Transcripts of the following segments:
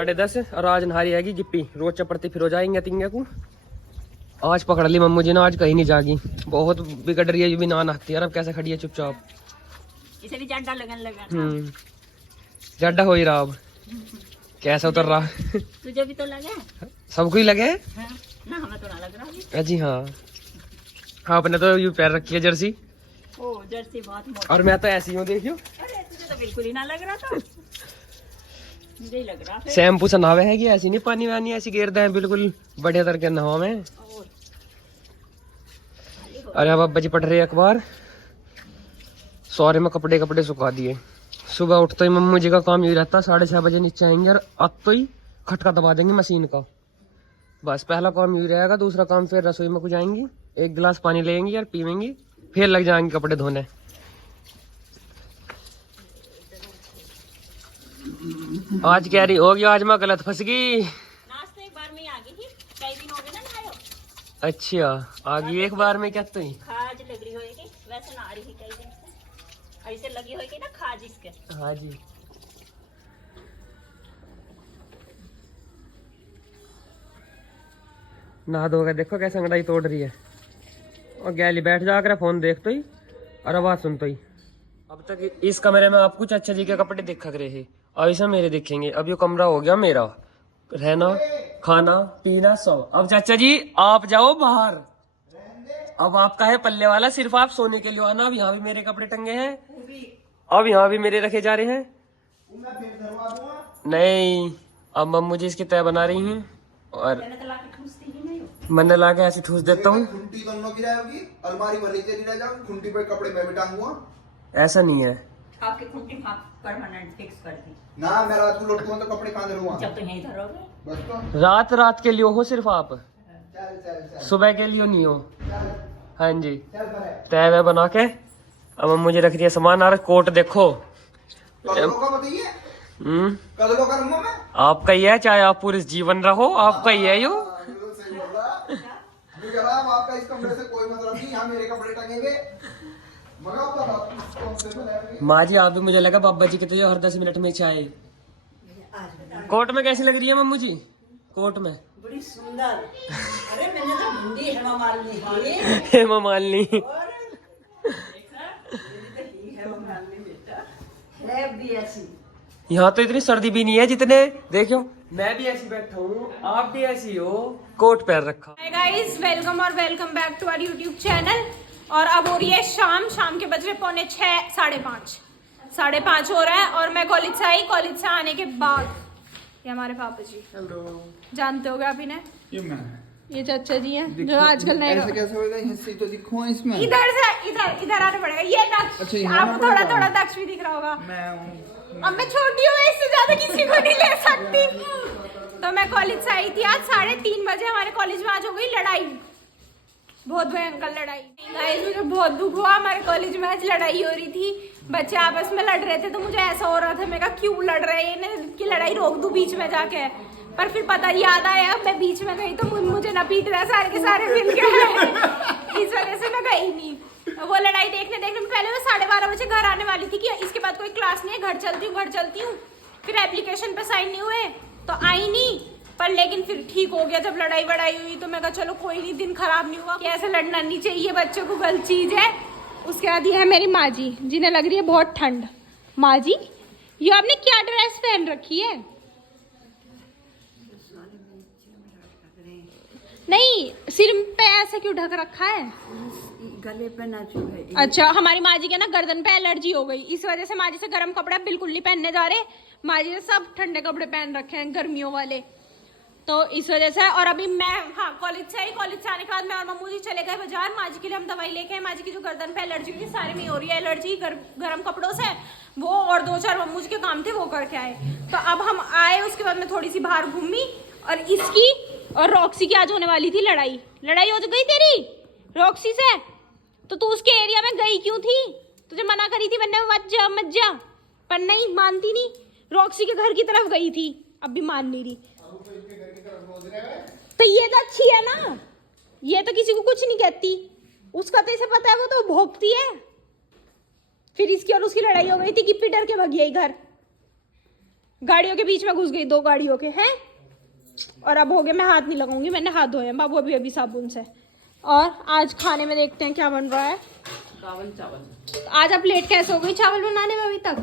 10:30 और आज नहारी आएगी गिप्पी। रोज चपड़ती फिर हो जाएंगे तिंगे को। आज पकड़ ली मम्मू जी ने, आज कहीं नहीं जागी। बहुत बिगड़ रही है, ये भी ना नहाती यार। अब कैसे खड़ी है चुपचाप। इसे भी जड्डा लगन लगा। जड्डा हो ही रहा अब। कैसा उतर रहा तुझे भी तो लगे, सबको ही लगे। हाँ? ना हमें तो ना लग रहा। जी हाँ हाँ, अपने तो यू पैर रखी है जर्सी। ओ जर्सी बहुत मोटी। और मैं तो ऐसी हूँ देखियो। अरे तुझे तो बिल्कुल ही ना लग रहा था। मुझे ही लग रहा। शैम्पू से नहावे है कि ऐसी नहीं, पानी वानी ऐसी गिरता है बिल्कुल बढ़िया तरह के नहावा में। अरे अब अब्बा जी पढ़ रहे अखबार। सारे में कपड़े कपड़े सुखा दिए। सुबह उठते ही मम्मू जी का काम यही रहता, 6:30 बजे नीचे आएंगे और अब तो ही खटका दबा देंगे मशीन का। बस पहला काम यही रहेगा। दूसरा काम फिर रसोई में कुछ आएंगी, 1 गिलास पानी लेंगी यार, पीवेंगी, फिर लग जाएंगे कपड़े धोने। आज कह रही होगी आज मैं गलत फंस गई। नाश्ते एक बार में ही आ गई थी, कई दिन हो गए ना नहायो। अच्छा आ गई एक बार में क्या तो ही। खाज लग रही होगी, वैसे ना आ रही थी कई दिन से। ऐसे लगी होगी ना खाज इसके। हाँ जी। नहा धोकर देखो कैसे अंगड़ाई तोड़ रही है। और गैली बैठ जाकर फोन देखते ही और आवाज सुनते ही। अब तक इस कमरे में आपको चाचा जी के कपड़े देखा करे है, अब इसे मेरे दिखेंगे। अब ये कमरा हो गया मेरा, रहना खाना पीना सो। अब चाचा जी आप जाओ बाहर। अब आपका है पल्ले वाला, सिर्फ आप सोने के लिए आना। अब यहाँ भी मेरे कपड़े टंगे हैं, अब यहाँ भी मेरे रखे जा रहे हैं। नहीं अब मम्मू जी इसकी तय बना रही हैं और मैंने ला के ऐसे ठूस देता हूँ। खुंटी दोनों गिरा होगी, अलमारी भर नीचे गिरा जाओगी, खुंटी पे कपड़े मैं भी टांगूंगा। ऐसा नहीं है, आपके खूंटी परमानेंट फिक्स कर दी ना। मैं रात को लौटूंगा तो कपड़े कहाँ धरूंगा? जब तो यहीं धरोगे। बस तो रात रात के लिए हो सिर्फ आप, चल चल चल सुबह के लिए नहीं हो। चल हाँ जी चल परे। तय वह बना के अब मुझे रख दिया सामान। और कोट देखो कदलों का बताइए, कदलों का रूम में आपका ही है, चाहे आप पूरे जीवन रहो आपका ही है। यो बिल्कुल सही बोल रहा है। आपका इस कमरे से कोई मतलब नहीं, यहाँ मेरे कपड़े टंगेंगे। माँ जी आप भी, मुझे लगा बाबा जी कहते हर 10 मिनट में चाय। कोट में कैसी लग रही है मम्मू जी? कोट में बड़ी सुंदर। अरे मैंने तो भिंडी हेमा मालिनी हेमा मालिनी यहाँ तो इतनी सर्दी भी नहीं है जितने देखो। मैं भी ऐसी बैठा हूँ, आप भी ऐसी हो, कोट पहन रखा। हाय गाइस, वेलकम और welcome back to our YouTube channel. और अब हो रही है शाम के बज रहे 4:45, 5:30 हो रहा है। और मैं कॉलेज से आई। कॉलेज से आने के बाद ये हमारे पापा जी, हेलो, जानते होगे आप इन्हें। ये चाचा जी हैं जो आजकल नए। ऐसे कैसे होगा? हिस्ट्री तो दिखो इसमें। इधर से इधर आना पड़ेगा। ये दक्ष, अच्छा, आपको थोड़ा दक्ष भी दिख रहा होगा। अब मैं छोटी हूँ, इससे ज्यादा किसी को नहीं ले सकती। तो मैं कॉलेज से आई थी आज 3:30 बजे। हमारे कॉलेज में आज हो गई लड़ाई, बहुत भयंकर लड़ाई। गाइस मुझे बहुत दुख हुआ, हमारे कॉलेज में आज लड़ाई हो रही थी। बच्चे आपस में लड़ रहे थे तो मुझे ऐसा हो रहा था, मैं कहा क्यों लड़ रहे हैं, इनकी लड़ाई रोक दूं बीच में जाके। पर फिर पता याद आया मैं बीच में गई तो मुझे ना पीट रहा सारे के सारे मिल के। इस वजह से मैं गई नहीं। वो लड़ाई देखने में पहले मैं 12:30 बजे घर आने वाली थी कि इसके बाद कोई क्लास नहीं है, घर चलती हूँ। फिर एप्लीकेशन पे साइन नहीं हुए तो आई नहीं। पर लेकिन फिर ठीक हो गया, जब लड़ाई हुई तो मैं कहा चलो कोई नहीं, दिन खराब नहीं हुआ। कि ऐसे लड़ना नहीं चाहिए, बच्चों को गलत चीज है। उसके बाद ये है मेरी माँ जी, जिन्हें लग रही है बहुत ठंड। माँ जी ये आपने क्या ड्रेस पहन रखी है? नहीं, सिर पे ऐसे क्यों ढक रखा है? गले पे नाचू है। अच्छा, हमारी माँ जी के ना गर्दन पे एलर्जी हो गई, इस वजह से माँ जी से गर्म कपड़े बिल्कुल नहीं पहनने जा रहे। माँ जी ने सब ठंडे कपड़े पहन रखे हैं, गर्मियों वाले, तो इस वजह से। और अभी मैं कॉलेज से आई। कॉलेज से आने के बाद मैं और मम्मू जी चले गए बाजार। माँ जी के लिए हम दवाई लेके आए। माँ जी की जो गर्दन पे एलर्जी हुई थी, सारे में हो रही है एलर्जी गर्म कपड़ों से। वो और 2-4 मम्मू जी के काम थे, वो करके आए। तो अब हम आए, उसके बाद मैं थोड़ी सी बाहर घूमी। और इसकी और रॉक्सी की आज होने वाली थी लड़ाई हो गई तेरी रॉक्सी से। तो तू उसके एरिया में गई क्यों थी? तुझे मना करी थी मैंने मत जा, पर नहीं मानती नहीं। रॉक्सी के घर की तरफ गई थी, अब भी मान नहीं रही। तो ये तो अच्छी है ना, ये तो किसी को कुछ नहीं कहती। उसका तो इसे पता है, वो तो भोगती है। फिर इसकी और उसकी लड़ाई हो गई थी, गिप्पी डर के भागी आई घर। गाड़ियों के बीच में घुस गई, 2 गाड़ियों के हैं। और अब हो गया, मैं हाथ नहीं लगाऊंगी, मैंने हाथ धोए हैं बाबू अभी साबुन से। और आज खाने में देखते हैं क्या बन रहा है। चावल। आज आप लेट कैसे हो गई चावल बनाने में अभी तक,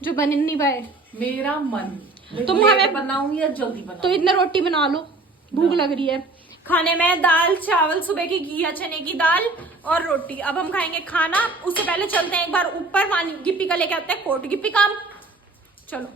जो बन नहीं पाए? मेरा मन, तुम हमें बनाऊंगी या जल्दी बनाऊं? तो इतना रोटी बना लो, भूख लग रही है। खाने में दाल चावल, सुबह की घिया चने की दाल और रोटी। अब हम खाएंगे खाना, उससे पहले चलते हैं एक बार ऊपर, वानी गिप्पी का लेके आते हैं कोट। गिप्पी काम चलो।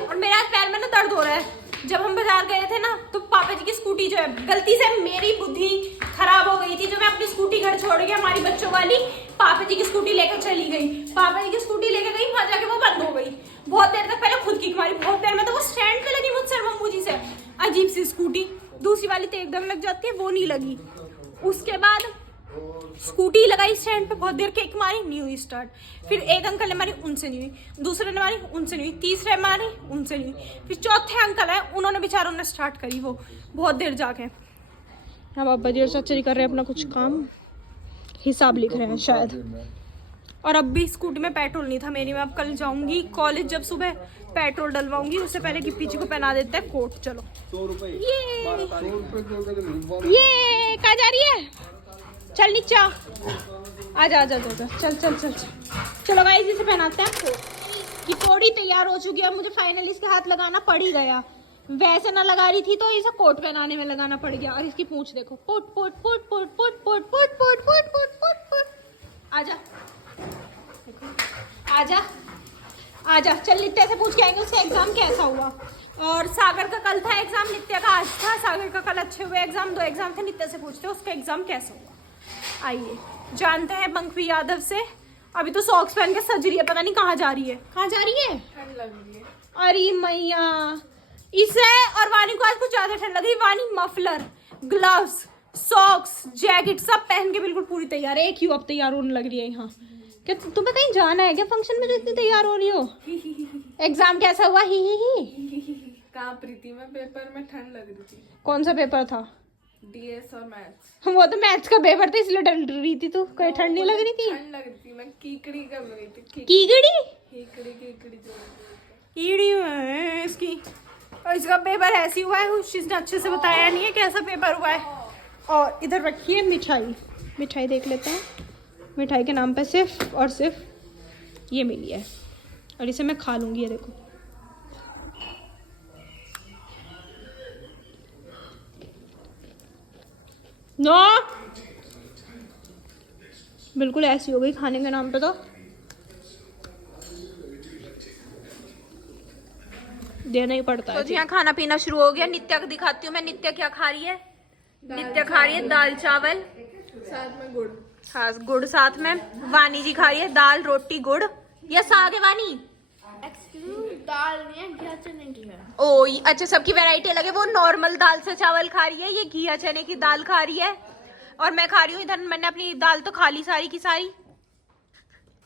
और मेरा आज पैर में ना दर्द हो रहा है। जब हम बाजार गए थे ना, तो पापा जी की स्कूटी जो है, गलती से मेरी बुद्धि खराब हो गई थी, जो मैं अपनी स्कूटी घर छोड़ के हमारी बच्चों वाली पापा जी की स्कूटी लेकर चली गई। पापा जी की स्कूटी लेकर गई, वहां जाके वो बंद हो गई। बहुत देर तक पहले खुद की हमारी, बहुत देर में तो वो स्टैंड पे लगी मुझसे मम्मू जी से। अजीब सी स्कूटी, दूसरी वाली तो एकदम लग जाती है, वो नहीं लगी। उसके बाद स्कूटी लगाई स्टैंड पे, बहुत देर केक मारी, नहीं हुई स्टार्ट। फिर एक अंकल ने मारी, उनसे नहीं हुई। दूसरे ने मारी, उनसे नहीं हुई। तीसरे मारी, उनसे नहीं हुई। फिर चौथे अंकल है, उन्होंने बेचारों ने स्टार्ट करी वो बहुत देर जाके। अब बाबा जी और चाचा जी कर रहे हैं अपना कुछ काम, हिसाब लिख रहे हैं शायद। और अब भी स्कूटी में पेट्रोल नहीं था मेरी। मैं अब कल जाऊंगी कॉलेज, जब सुबह पेट्रोल डलवाऊंगी। उससे पहले गिप्पी जी को पहना देते हैं कोट। चलो। 100 रुपए। ये कहाँ जा रही है? चल नीचे आजा आजा आजा, चल चल चल चल। चलो गाइस, इसे पहनाते हैं। ये कोड़ी तैयार हो चुकी है, मुझे फाइनली इसके हाथ लगाना पड़ ही गया। वैसे ना लगा रही थी तो इसे कोट पहनाने में लगाना पड़ गया। और इसकी पूंछ देखो, put put put put put put put put put put put put. आजा आजा आजा, चल नित्य से पूछ के आएंगे उसका एग्जाम कैसा हुआ। और सागर का कल था एग्जाम, नित्य का आज था। सागर का कल अच्छे हुए एग्जाम, 2 एग्जाम थे। नित्य से पूछते हैं उसका एग्जाम कैसा हुआ। आइए जानते हैं पंखवी यादव से। अभी तो सॉक्स पहन के सज रही है, पता नहीं कहाँ जा रही है। कहाँ जा रही है? ठंड लग रही है। अरे मैया, इसे और वानी को आज कुछ ज्यादा ठंड लग रही। वानी मफलर, ग्लव्स, सॉक्स, जैकेट सब पहन के बिल्कुल पूरी तैयार है। एक ही अब तैयार होने लग रही है यहाँ। क्या तुम्हें कहीं जाना है क्या फंक्शन में जो इतनी तैयार हो रही हो? एग्जाम कैसा हुआ? ही कहाँ प्रीति में पेपर में ठंड लग रही थी। कौन सा पेपर था? डीएस और मैथ्स। वो तो मैथ्स का पेपर था, इसलिए डल रही थी तू। कहीं ठंड नहीं लग रही थी? ठंड लग रही थी, मैं कीकड़ी कर रही थी। कीड़ी है इसकी। और इसका पेपर ऐसी हुआ है, उस चीज ने अच्छे से बताया नहीं है कैसा पेपर हुआ है। और इधर रखी है मिठाई। मिठाई देख लेते हैं। मिठाई के नाम पे सिर्फ और सिर्फ ये मिली है, और इसे मैं खा लूंगी। ये देखो, नो बिल्कुल ऐसी हो गई खाने के नाम पे। तो देना ही पड़ता है। तो जी यहाँ खाना पीना शुरू हो गया। नित्या को दिखाती हूँ मैं, नित्या क्या खा रही है। नित्या खा रही है दाल चावल, साथ में गुड़। हाँ गुड़ साथ में। वानी जी खा रही है दाल रोटी गुड़। या साग है वानी? दाल नहीं है, घिया चने की है। ओ अच्छा, सबकी वैरायटी अलग है। वो नॉर्मल दाल से चावल खा रही है, ये घिया चने की दाल खा रही है। और मैं खा रही हूँ, इधर मैंने अपनी दाल तो खा ली सारी की सारी।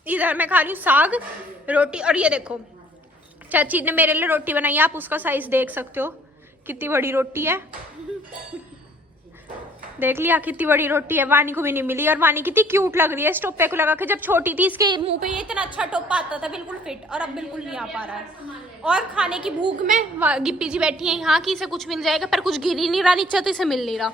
इधर मैं खा रही हूँ साग रोटी। और ये देखो चाची ने मेरे लिए रोटी बनाई है, आप उसका साइज देख सकते हो कितनी बड़ी रोटी है। देख लिया कितनी बड़ी रोटी है। वानी को भी नहीं मिली। और वानी कितनी क्यूट लग रही है इस टोपे को लगा के। जब छोटी थी इसके मुंह पे ये इतना अच्छा टोपा आता था, बिल्कुल फिट, और अब बिल्कुल नहीं आ पा रहा है। और खाने की भूख में गिप्पी जी बैठी है यहाँ की, इसे कुछ मिल जाएगा, पर कुछ गिर ही नहीं रहा नीचे, तो इसे मिल नहीं रहा।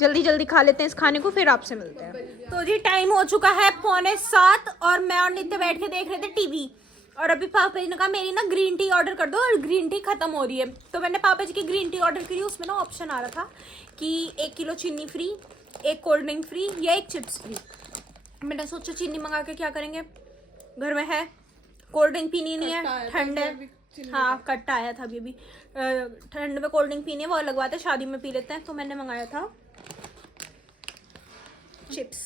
जल्दी जल्दी खा लेते हैं इस खाने को, फिर आपसे मिलते हैं। तो जी टाइम हो चुका है 6:45, और मैं और नित्य बैठ के देख रहे थे टीवी। और अभी पापा जी ने कहा मेरी ना ग्रीन टी ऑर्डर कर दो, और ग्रीन टी खत्म हो रही है। तो मैंने पापा जी की ग्रीन टी ऑर्डर करी। उसमें ना ऑप्शन आ रहा था कि 1 किलो चीनी फ्री, 1 कोल्ड ड्रिंक फ्री या 1 चिप्स फ्री। मैंने सोचा चीनी मंगा के क्या करेंगे, घर में है, कोल्ड ड्रिंक पीनी नहीं है, ठंड है। हाँ कट्टा आया था अभी ठंड में कोल्ड ड्रिंक पीनी है, वो अलग बात है, शादी में पी लेते हैं। तो मैंने मंगाया था चिप्स,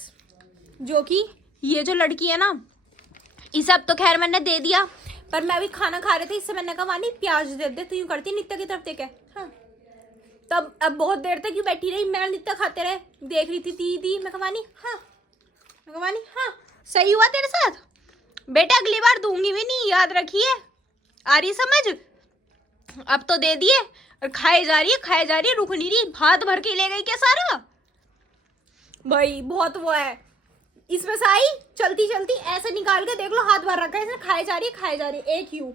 जो कि ये जो लड़की है ना, इसे अब तो खैर मैंने दे दिया, पर मैं अभी खाना खा रही थी, इससे मैंने कहा वानी प्याज दे दे। तो यूं करती नित्या की तरफ देखे। हाँ तब अब बहुत देर तक यूं बैठी रही, मैं नित्या खाते रहे, देख रही थी दीदी। मैं कहा वानी हाँ, मैं कहा वानी हाँ सही हुआ तेरे साथ बेटा, अगली बार दूंगी भी नहीं, याद रखिए। आ रही समझ? अब तो दे दिए और खाए जा रही है, रुक नहीं रही, हाथ भर के ले गई क्या सारा भाई। बहुत वो है इसमें से आई चलती चलती ऐसे निकाल के देख लो, हाथ भर रखा है इसने, खाए जा रही है। एक यूं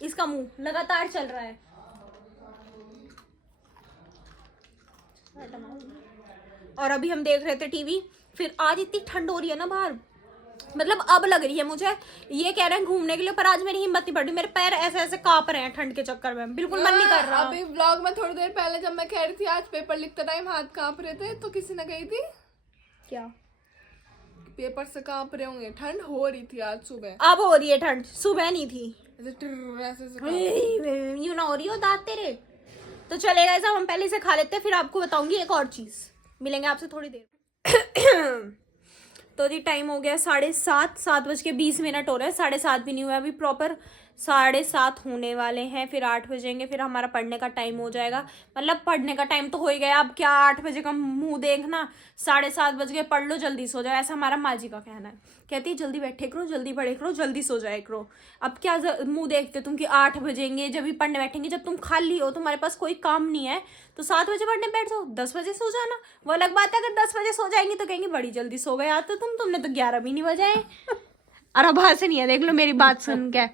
इसका मुंह लगातार चल रहा है। और अभी हम देख रहे थे टीवी, फिर आज इतनी ठंड हो रही है ना बाहर, मतलब अब लग रही है मुझे, ये कह रहे हैं घूमने के लिए, पर आज मेरी हिम्मत नहीं पड़ रही, मेरे पैर ऐसे ऐसे कांप रहे हैं ठंड के चक्कर में, बिल्कुल मन नहीं कर रहा। अभी व्लॉग में थोड़ी देर पहले जब मैं कह रही थी आज पेपर लिखते टाइम हाथ कांप रहे थे, तो किसी ने कही थी क्या पेपर से कांप रहे होंगे, ठंड हो रही थी आज सुबह, अब हो रही है ठंड, सुबह नहीं थी। ऐसे टिर्र ऐसे से यूं ना हो रही हो दांत तेरे। तो चलेगा ऐसा, हम पहले से खा लेते हैं, फिर आपको बताऊंगी एक और चीज। मिलेंगे आपसे थोड़ी देर। तो जी टाइम हो गया 7:30, 7:20 हो रहे हैं, 7:30 भी नहीं हुआ अभी, प्रॉपर 7:30 होने वाले हैं, फिर 8 बजेंगे, फिर हमारा पढ़ने का टाइम हो जाएगा। मतलब पढ़ने का टाइम तो हो ही गया, अब क्या 8 बजे का मुंह देखना, 7:30 बज गए, पढ़ लो जल्दी सो जाओ, ऐसा हमारा माँ जी का कहना है। कहती है जल्दी बैठे करो, जल्दी पढ़े करो, जल्दी सो जाए करो। अब क्या मुंह देखते तुम कि 8 बजेंगे जब भी पढ़ने बैठेंगे, जब तुम खाली हो, तुम्हारे पास कोई काम नहीं है, तो 7 बजे पढ़ने बैठ जाओ, 10 बजे सो जाना। वो अलग बात है, अगर 10 बजे सो जाएंगी तो कहेंगे बड़ी जल्दी सो गए आज तो तुमने तो 11 भी नहीं बजाए। और अब बात से नहीं है, देख लो मेरी बात सुन के।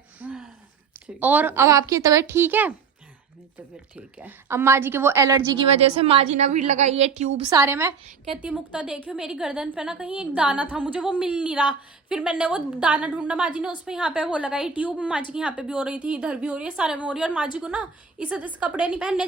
और अब आपकी तबीयत ठीक है? तबीयत ठीक है। अब माँ जी के वो एलर्जी की वजह से माँ जी ने भी लगाई है ट्यूब सारे में। कहती है मुक्ता देखियो मेरी गर्दन पे ना कहीं एक दाना था, मुझे वो मिल नहीं रहा, फिर मैंने वो दाना ढूंढा, माँ जी ने उस पर यहाँ पे वो लगाई ट्यूब, माँ जी की यहाँ पे भी हो रही थी, इधर भी हो रही है, सारे में हो रही है। और माँ जी को ना इस वजह से कपड़े नहीं पहनने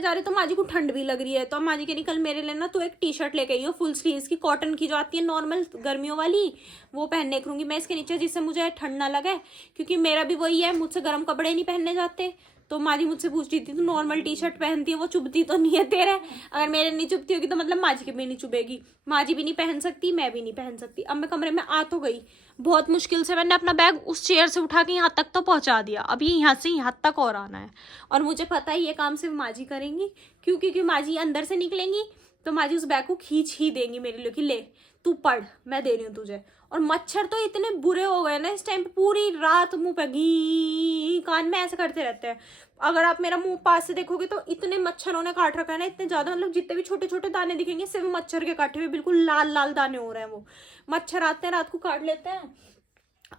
जा रहे तो माँ जी को ठंड भी लग रही है। तो माँ जी कह कल मेरे लिए ना तो एक टी शर्ट लेके आई हो फुल स्लीव की, कॉटन की जो आती है नॉर्मल गर्मियों वाली, वो पहनने करूंगी मैं इसके नीचे, जिससे मुझे ठंड ना लगे, क्योंकि मेरा भी वही है, मुझसे गर्म कपड़े नहीं पहनने जाते। तो माँ जी मुझसे पूछ रही थी तू नॉर्मल टी शर्ट पहनती है, वो चुभती तो नहीं है तेरे? अगर मेरे नहीं चुभती होगी तो मतलब माँ जी की भी नहीं चुभेगी, माँ जी भी नहीं पहन सकती, मैं भी नहीं पहन सकती। अब मैं कमरे में आ तो गई, बहुत मुश्किल से मैंने अपना बैग उस चेयर से उठा के यहाँ तक तो पहुँचा दिया, अब ये यहाँ से यहाँ तक और आना है। और मुझे पता है ये काम सिर्फ माँ जी करेंगी, क्योंकि माँ जी अंदर से निकलेंगी तो माँ जी उस बैग को खींच ही देंगी मेरे लिए कि ले तू पढ़, मैं दे रही हूँ तुझे। और मच्छर तो इतने बुरे हो गए ना इस टाइम पे, पूरी रात मुंह पे घी कान में ऐसे करते रहते हैं। अगर आप मेरा मुंह पास से देखोगे तो इतने मच्छरों ने काट रखा है ना, इतने ज्यादा, मतलब जितने भी छोटे छोटे दाने दिखेंगे सिर्फ मच्छर के काटे हुए, बिल्कुल लाल लाल दाने हो रहे हैं। वो मच्छर आते हैं रात को काट लेते हैं।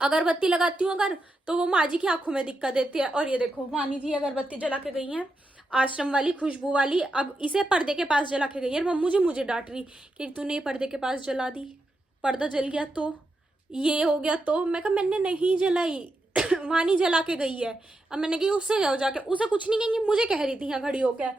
अगरबत्ती लगाती हूँ अगर, तो वो माँ जी की आंखों में दिक्कत देती है। और ये देखो वानी जी अगरबत्ती जला के गई हैं, आश्रम वाली खुशबू वाली, अब इसे पर्दे के पास जला के गई है। मम्मू जी मुझे डांट रही कि तूने पर्दे के पास जला दी, पर्दा जल गया तो ये हो गया। तो मैं कहा मैंने नहीं जलाई, वानी जला के गई है। अब मैंने कही उससे जाओ जाके, उसे कुछ नहीं कहेंगी, मुझे कह रही थी यहाँ खड़ी होकर।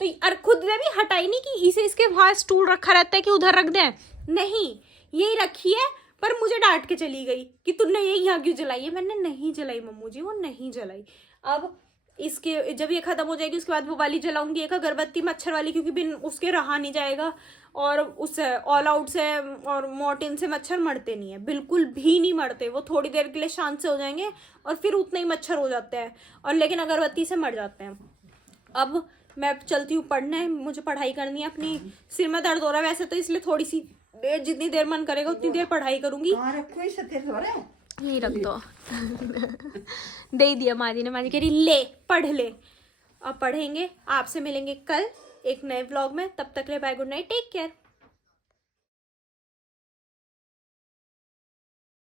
तो और खुद ने भी हटाई नहीं कि इसे इसके वहां स्टूल रखा रहता है कि उधर रख दें, नहीं यही रखी है, पर मुझे डांट के चली गई कि तुमने ये यहाँ क्यों जलाई है। मैंने नहीं जलाई मम्मू जी, वो नहीं जलाई। अब इसके जब ये खत्म हो जाएगी उसके बाद वो वाली जलाऊंगी, एक अगरबत्ती मच्छर वाली, क्योंकि बिन उसके रहा नहीं जाएगा। और उससे ऑल आउट से और मॉर्टिन से मच्छर मरते नहीं है, बिल्कुल भी नहीं मरते, वो थोड़ी देर के लिए शांत से हो जाएंगे और फिर उतने ही मच्छर हो जाते हैं, और लेकिन अगरबत्ती से मर जाते हैं। अब मैं चलती हूँ पढ़ने, मुझे पढ़ाई करनी है अपनी, सिर में दर्द हो रहा है वैसे तो, इसलिए थोड़ी सी देर, जितनी देर मन करेगा उतनी देर पढ़ाई करूंगी। यही रख दो। दे दिया माँ जी ने, माँ जी कह रही ले पढ़ ले। अब पढ़ेंगे, आपसे मिलेंगे कल एक नए व्लॉग में, तब तक ले bye, good night, take care.